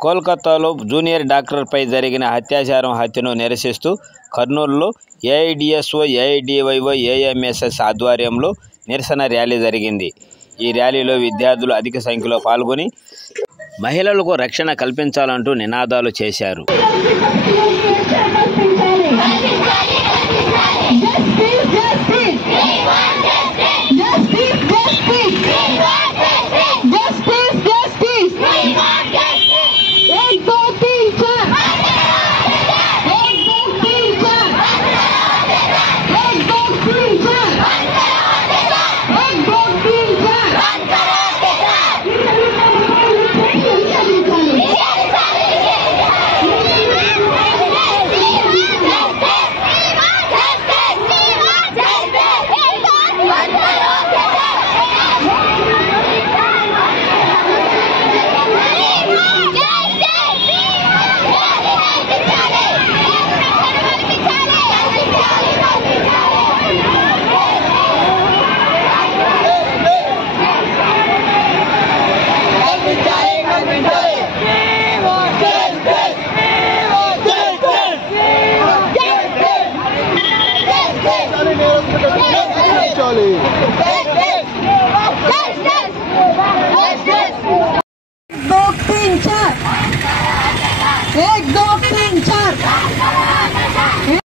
కోల్కతాలో జూనియర్ డాక్టర్పై జరిగిన హత్యను నిరసిస్తూ కర్నూలులో ఏఐడిఎస్ఓ, ఏఐడివైఓ, ఏఎంఎస్ఎస్ ఆధ్వర్యంలో నిరసన ర్యాలీ జరిగింది. ఈ ర్యాలీలో విద్యార్థులు అధిక సంఖ్యలో పాల్గొని మహిళలకు రక్షణ కల్పించాలంటూ నినాదాలు చేశారు.